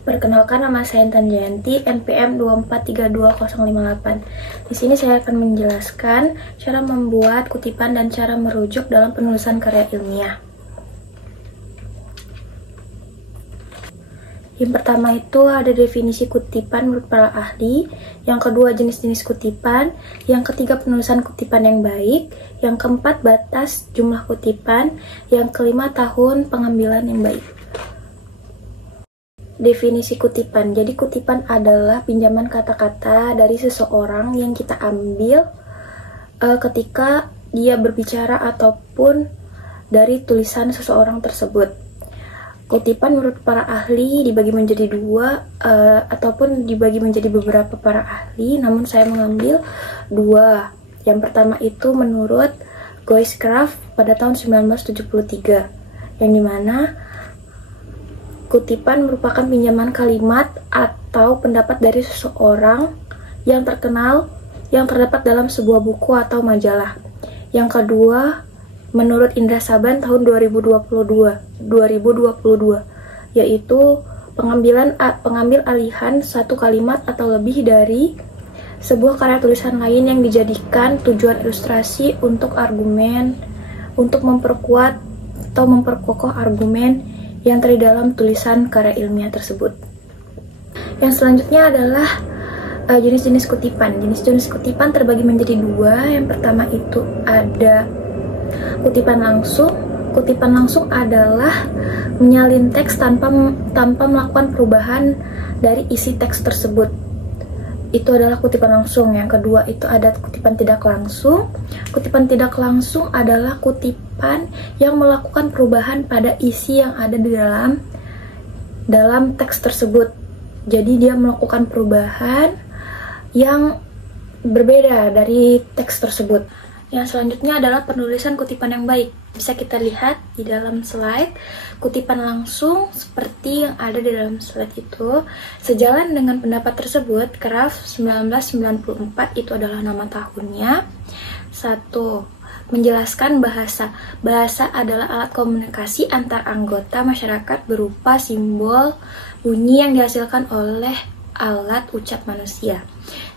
Perkenalkan, nama saya Intan Jayanti, NPM 2432058. Di sini saya akan menjelaskan cara membuat kutipan dan cara merujuk dalam penulisan karya ilmiah. Yang pertama itu ada definisi kutipan menurut para ahli, yang kedua jenis-jenis kutipan, yang ketiga penulisan kutipan yang baik, yang keempat batas jumlah kutipan, yang kelima tahun pengambilan yang baik. Definisi kutipan. Jadi kutipan adalah pinjaman kata-kata dari seseorang yang kita ambil ketika dia berbicara ataupun dari tulisan seseorang tersebut. Kutipan menurut para ahli dibagi menjadi dua ataupun dibagi menjadi beberapa para ahli, namun saya mengambil dua. Yang pertama itu menurut Goiscraft pada tahun 1973, yang dimana kutipan merupakan pinjaman kalimat atau pendapat dari seseorang yang terkenal yang terdapat dalam sebuah buku atau majalah. Yang kedua, menurut Indra Saban tahun 2022, yaitu pengambil alihan satu kalimat atau lebih dari sebuah karya tulisan lain yang dijadikan tujuan ilustrasi untuk argumen, untuk memperkuat atau memperkokoh argumen yang terdalam tulisan karya ilmiah tersebut. Yang selanjutnya adalah jenis-jenis kutipan. Jenis-jenis kutipan terbagi menjadi dua. Yang pertama itu ada kutipan langsung. Kutipan langsung adalah menyalin teks tanpa melakukan perubahan dari isi teks tersebut. Itu adalah kutipan langsung. Yang kedua itu ada kutipan tidak langsung. Kutipan tidak langsung adalah kutipan yang melakukan perubahan pada isi yang ada di dalam teks tersebut. Jadi dia melakukan perubahan yang berbeda dari teks tersebut. Yang selanjutnya adalah penulisan kutipan yang baik. Bisa kita lihat di dalam slide, kutipan langsung seperti yang ada di dalam slide itu. Sejalan dengan pendapat tersebut, Kraft 1994 itu adalah nama tahunnya. 1. Menjelaskan bahasa. Bahasa adalah alat komunikasi antar anggota masyarakat berupa simbol, bunyi yang dihasilkan oleh alat ucap manusia.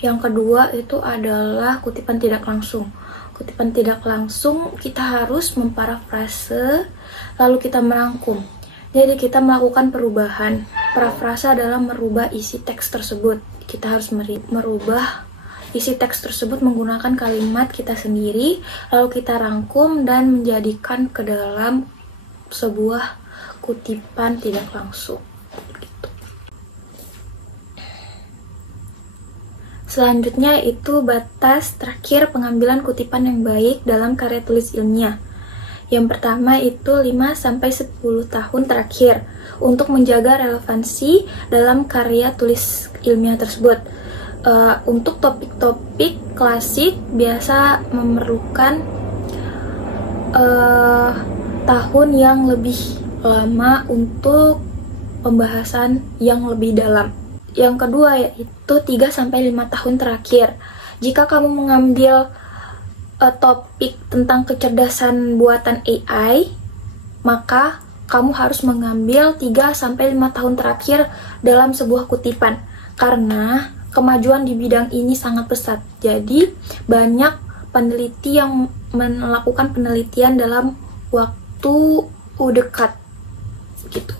Yang kedua itu adalah kutipan tidak langsung. Kutipan tidak langsung kita harus memparafrase lalu kita merangkum. Jadi kita melakukan perubahan. Parafrase adalah merubah isi teks tersebut. Kita harus merubah isi teks tersebut menggunakan kalimat kita sendiri, lalu kita rangkum dan menjadikan ke dalam sebuah kutipan tidak langsung. Selanjutnya itu batas terakhir pengambilan kutipan yang baik dalam karya tulis ilmiah. Yang pertama itu 5-10 tahun terakhir untuk menjaga relevansi dalam karya tulis ilmiah tersebut. Untuk topik-topik klasik biasa memerlukan tahun yang lebih lama untuk pembahasan yang lebih dalam. Yang kedua yaitu 3-5 tahun terakhir. Jika kamu mengambil topik tentang kecerdasan buatan AI, maka kamu harus mengambil 3-5 tahun terakhir dalam sebuah kutipan. Karena kemajuan di bidang ini sangat pesat. Jadi banyak peneliti yang melakukan penelitian dalam waktu dekat gitu.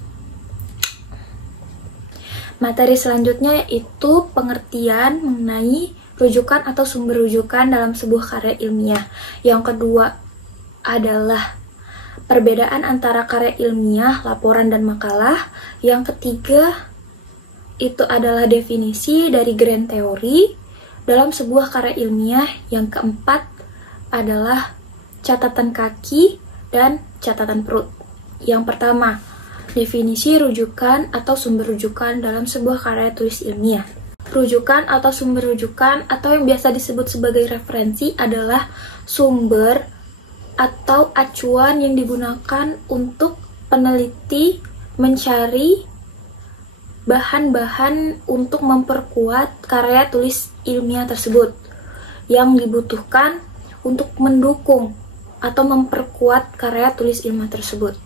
Materi selanjutnya yaitu pengertian mengenai rujukan atau sumber rujukan dalam sebuah karya ilmiah. Yang kedua adalah perbedaan antara karya ilmiah, laporan, dan makalah. Yang ketiga itu adalah definisi dari grand theory dalam sebuah karya ilmiah. Yang keempat adalah catatan kaki dan catatan perut. Yang pertama, definisi rujukan atau sumber rujukan dalam sebuah karya tulis ilmiah. Rujukan atau sumber rujukan atau yang biasa disebut sebagai referensi adalah sumber atau acuan yang digunakan untuk peneliti mencari bahan-bahan untuk memperkuat karya tulis ilmiah tersebut yang dibutuhkan untuk mendukung atau memperkuat karya tulis ilmiah tersebut.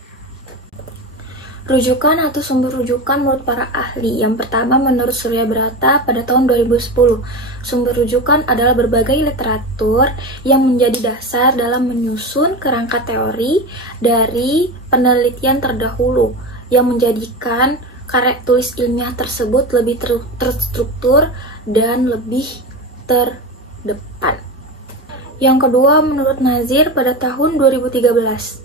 Rujukan atau sumber rujukan menurut para ahli. Yang pertama, menurut Surya Brata pada tahun 2010, sumber rujukan adalah berbagai literatur yang menjadi dasar dalam menyusun kerangka teori dari penelitian terdahulu yang menjadikan karya tulis ilmiah tersebut lebih terstruktur dan lebih terdepan. Yang kedua, menurut Nazir pada tahun 2013,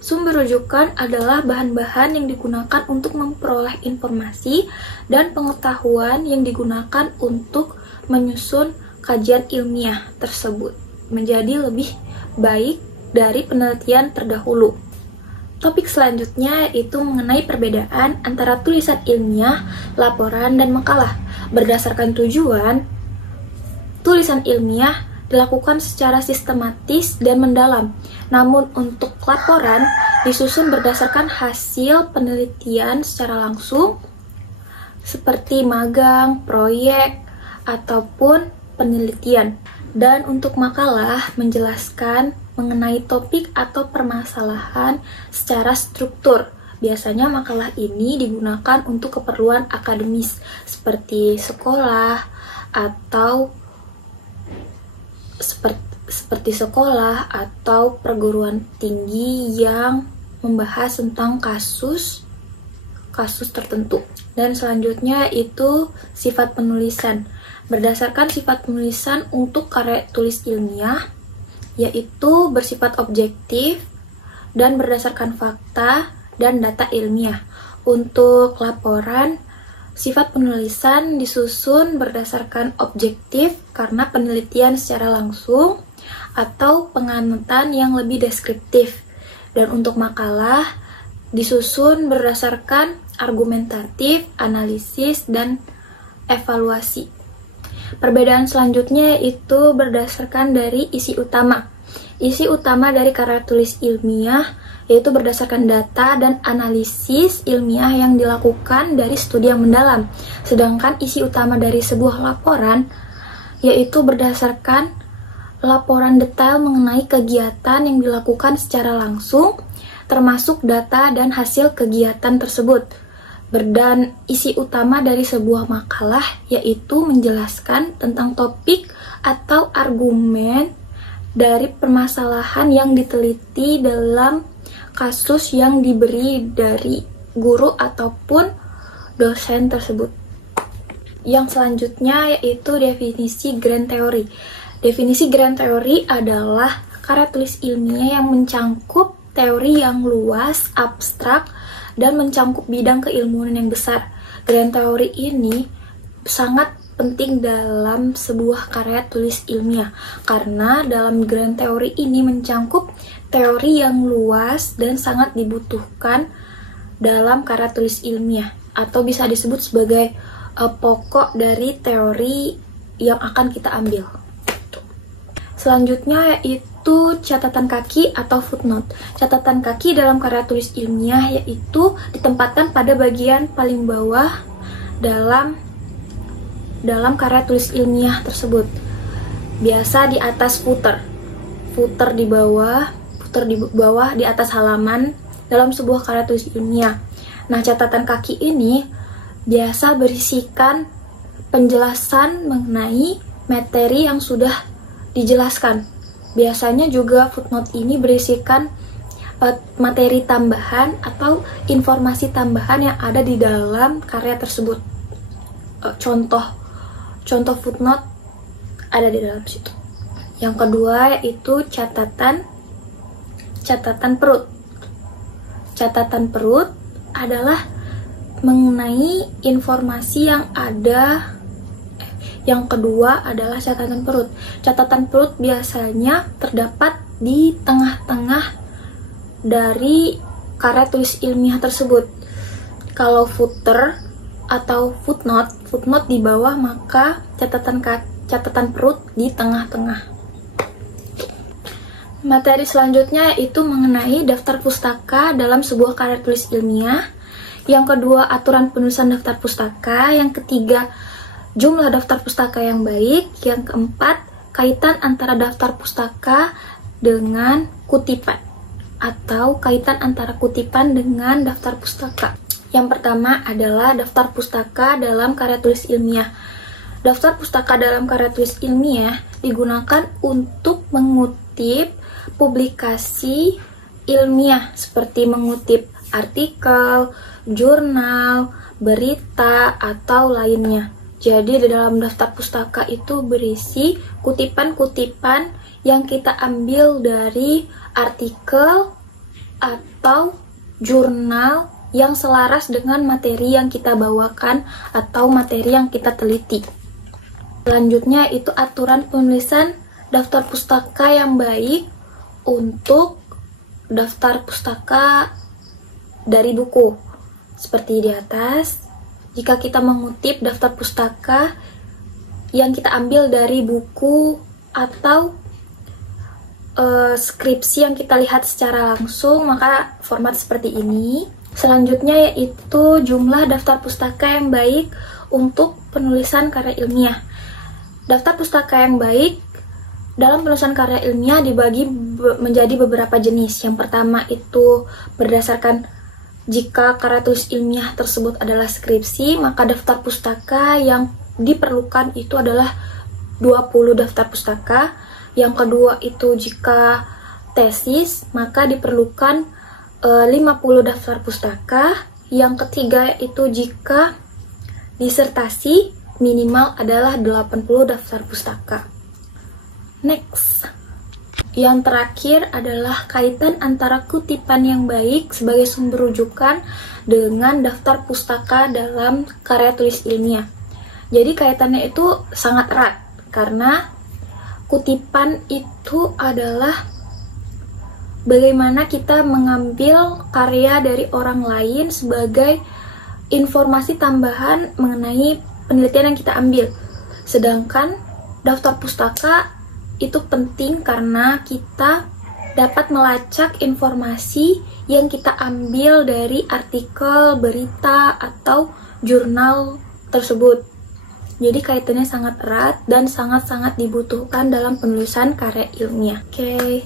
sumber rujukan adalah bahan-bahan yang digunakan untuk memperoleh informasi dan pengetahuan yang digunakan untuk menyusun kajian ilmiah tersebut menjadi lebih baik dari penelitian terdahulu. Topik selanjutnya yaitu mengenai perbedaan antara tulisan ilmiah, laporan, dan makalah. Berdasarkan tujuan, tulisan ilmiah dilakukan secara sistematis dan mendalam. Namun untuk laporan disusun berdasarkan hasil penelitian secara langsung seperti magang, proyek, ataupun penelitian. Dan untuk makalah menjelaskan mengenai topik atau permasalahan secara struktur. Biasanya makalah ini digunakan untuk keperluan akademis seperti sekolah atau perguruan tinggi yang membahas tentang kasus tertentu. Dan selanjutnya itu sifat penulisan. Berdasarkan sifat penulisan untuk karya tulis ilmiah, yaitu bersifat objektif dan berdasarkan fakta dan data ilmiah. Untuk laporan, sifat penulisan disusun berdasarkan objektif karena penelitian secara langsung atau pengamatan yang lebih deskriptif. Dan untuk makalah disusun berdasarkan argumentatif, analisis, dan evaluasi. Perbedaan selanjutnya itu berdasarkan dari isi utama. Isi utama dari karya tulis ilmiah yaitu berdasarkan data dan analisis ilmiah yang dilakukan dari studi yang mendalam. Sedangkan isi utama dari sebuah laporan yaitu berdasarkan laporan detail mengenai kegiatan yang dilakukan secara langsung, termasuk data dan hasil kegiatan tersebut. Dan isi utama dari sebuah makalah yaitu menjelaskan tentang topik atau argumen dari permasalahan yang diteliti dalam kasus yang diberi dari guru ataupun dosen tersebut. Yang selanjutnya yaitu definisi grand theory. Definisi grand theory adalah karya tulis ilmiah yang mencangkup teori yang luas, abstrak, dan mencangkup bidang keilmuan yang besar. Grand theory ini sangat penting dalam sebuah karya tulis ilmiah karena dalam grand theory ini mencangkup teori yang luas dan sangat dibutuhkan dalam karya tulis ilmiah atau bisa disebut sebagai pokok dari teori yang akan kita ambil. Selanjutnya yaitu catatan kaki atau footnote. Catatan kaki dalam karya tulis ilmiah yaitu ditempatkan pada bagian paling bawah dalam karya tulis ilmiah tersebut. Biasa di atas footer di bawah di atas halaman dalam sebuah karya tulis ilmiah. Nah, catatan kaki ini biasa berisikan penjelasan mengenai materi yang sudah dijelaskan. Biasanya juga footnote ini berisikan materi tambahan atau informasi tambahan yang ada di dalam karya tersebut. Contoh footnote ada di dalam situ. Yang kedua yaitu catatan perut. Catatan perut adalah mengenai informasi yang ada. Yang kedua adalah catatan perut. Catatan perut biasanya terdapat di tengah-tengah dari karya tulis ilmiah tersebut. Kalau footer atau footnote di bawah, maka catatan perut di tengah-tengah. Materi selanjutnya itu mengenai daftar pustaka dalam sebuah karya tulis ilmiah. Yang kedua, aturan penulisan daftar pustaka. Yang ketiga, jumlah daftar pustaka yang baik. Yang keempat, kaitan antara daftar pustaka dengan kutipan. atau kaitan antara kutipan dengan daftar pustaka. Yang pertama adalah daftar pustaka dalam karya tulis ilmiah. Daftar pustaka dalam karya tulis ilmiah digunakan untuk mengutip publikasi ilmiah seperti mengutip artikel, jurnal, berita, atau lainnya. Jadi di dalam daftar pustaka itu berisi kutipan-kutipan yang kita ambil dari artikel atau jurnal yang selaras dengan materi yang kita bawakan atau materi yang kita teliti. Selanjutnya itu aturan penulisan daftar pustaka yang baik untuk daftar pustaka dari buku. Seperti di atas, jika kita mengutip daftar pustaka yang kita ambil dari buku atau skripsi yang kita lihat secara langsung, maka format seperti ini. Selanjutnya yaitu jumlah daftar pustaka yang baik untuk penulisan karya ilmiah. Daftar pustaka yang baik dalam penulisan karya ilmiah dibagi menjadi beberapa jenis. Yang pertama itu berdasarkan jika karya tulis ilmiah tersebut adalah skripsi, maka daftar pustaka yang diperlukan itu adalah 20 daftar pustaka. Yang kedua itu jika tesis, maka diperlukan 50 daftar pustaka. Yang ketiga itu jika disertasi, minimal adalah 80 daftar pustaka. Next. Yang terakhir adalah kaitan antara kutipan yang baik sebagai sumber rujukan dengan daftar pustaka dalam karya tulis ilmiah. Jadi kaitannya itu sangat erat karena kutipan itu adalah bagaimana kita mengambil karya dari orang lain sebagai informasi tambahan mengenai penelitian yang kita ambil. Sedangkan daftar pustaka itu penting karena kita dapat melacak informasi yang kita ambil dari artikel, berita, atau jurnal tersebut. Jadi kaitannya sangat erat dan sangat-sangat dibutuhkan dalam penulisan karya ilmiah. Oke,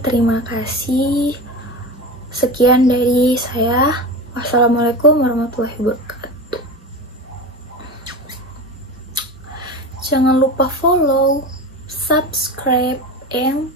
terima kasih. Sekian dari saya. Wassalamualaikum warahmatullahi wabarakatuh. Jangan lupa follow, subscribe, and